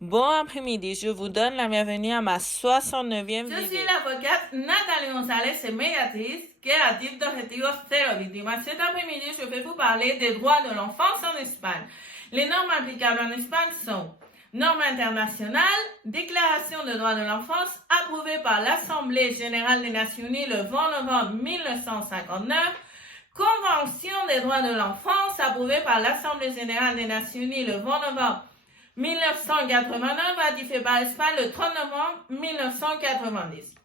Bon après-midi, je vous donne la bienvenue à ma 69e vidéo. Yo soy la avocate Nathalie González, c'est médiatrice qui a à titre d'objectif zéro victime. Cet après-midi, je vais vous parler des droits de l'enfance en Espagne. Les normes applicables en Espagne sont normes internationales, déclaration des droits de l'enfance approuvée par l'Assemblée générale des Nations unies le 20 novembre 1959, Convention des droits de l'enfance approuvée par l'Assemblée générale des Nations unies le 20 novembre 1989, ratifié par l'Espagne le 30 novembre 1990.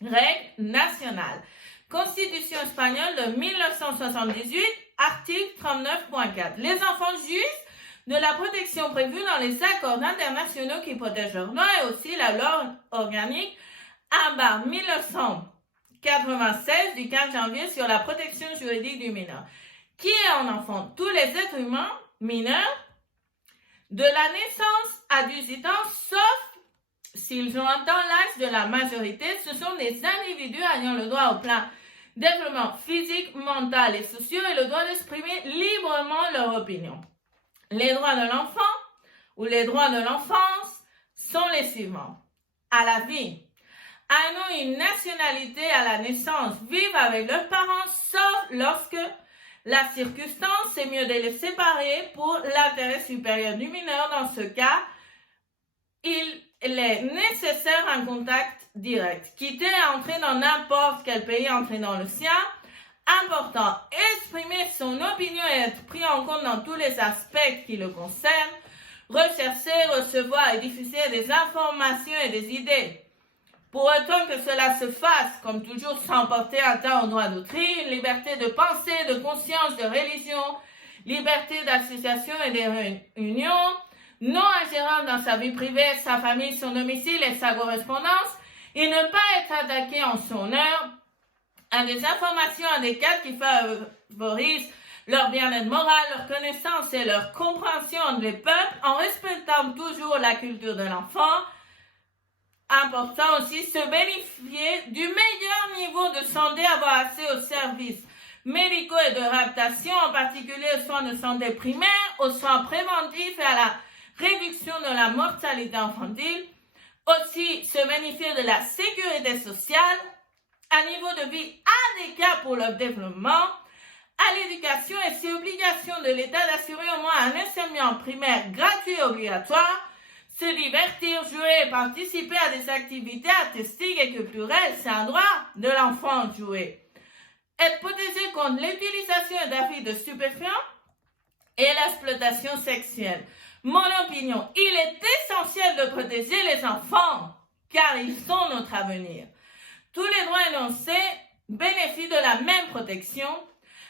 Règles nationales. Constitution espagnole de 1978, article 39.4. Les enfants jouissent de la protection prévue dans les accords internationaux qui protègent leurs droits et aussi la loi organique ABA 1996 du 15 janvier sur la protection juridique du mineur. Qui est un enfant? Tous les êtres humains mineurs de la naissance à 18 ans, sauf s'ils ont atteint l'âge de la majorité, ce sont des individus ayant le droit au plein développement physique, mental et social et le droit d'exprimer librement leur opinion. Les droits de l'enfant ou les droits de l'enfance sont les suivants. À la vie, ayant une nationalité à la naissance, vivent avec leurs parents, sauf lorsque la circonstance, c'est mieux de les séparer pour l'intérêt supérieur du mineur. Dans ce cas, il est nécessaire un contact direct. Quitter et entrer dans n'importe quel pays, entrer dans le sien. Important, exprimer son opinion et être pris en compte dans tous les aspects qui le concernent. Rechercher, recevoir et diffuser des informations et des idées. Pour autant que cela se fasse, comme toujours, sans porter atteinte aux droits d'autrui, une liberté de pensée, de conscience, de religion, liberté d'association et de réunion, non ingérence dans sa vie privée, sa famille, son domicile et sa correspondance, et ne pas être attaqué en son heure à des informations, à des cadres qui favorisent leur bien-être moral, leur connaissance et leur compréhension des peuples, en respectant toujours la culture de l'enfant. Important aussi, se bénéficier du meilleur niveau de santé, avoir accès aux services médicaux et de réadaptation, en particulier aux soins de santé primaires, aux soins préventifs et à la réduction de la mortalité infantile. Aussi, se bénéficier de la sécurité sociale, un niveau de vie adéquat pour leur développement, à l'éducation et c'est obligation de l'État d'assurer au moins un enseignement primaire gratuit et obligatoire. Se divertir, jouer et participer à des activités artistiques et culturelles, c'est un droit de l'enfant de jouer. Être protégé contre l'utilisation et d'avis de stupéfiants et l'exploitation sexuelle. Mon opinion, il est essentiel de protéger les enfants, car ils sont notre avenir. Tous les droits énoncés bénéficient de la même protection.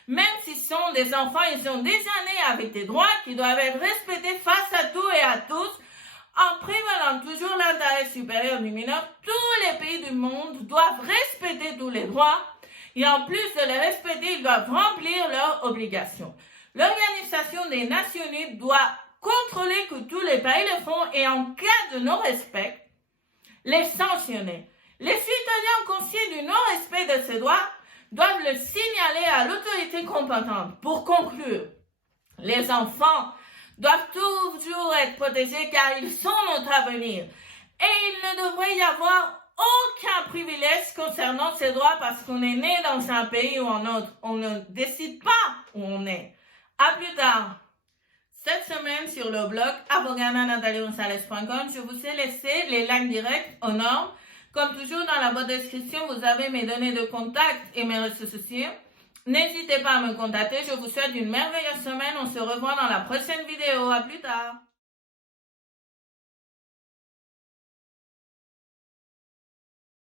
Même s'ils sont des enfants, ils ont des années avec des droits qui doivent être respectés face à tout et à tous. En prévalant toujours l'intérêt supérieur du mineur, tous les pays du monde doivent respecter tous les droits et en plus de les respecter, ils doivent remplir leurs obligations. L'Organisation des Nations Unies doit contrôler que tous les pays le font et en cas de non-respect, les sanctionner. Les citoyens conscients du non-respect de ces droits doivent le signaler à l'autorité compétente. Pour conclure, les enfants doivent toujours être protégés car ils sont notre avenir. Et il ne devrait y avoir aucun privilège concernant ces droits parce qu'on est né dans un pays ou un autre. On ne décide pas où on est. À plus tard. Cette semaine sur le blog avocatnathaliegonzalez.com, je vous ai laissé les liens directs aux normes. Comme toujours, dans la boîte de description, vous avez mes données de contact et mes réseaux sociaux. N'hésitez pas à me contacter. Je vous souhaite une merveilleuse semaine. On se revoit dans la prochaine vidéo. À plus tard.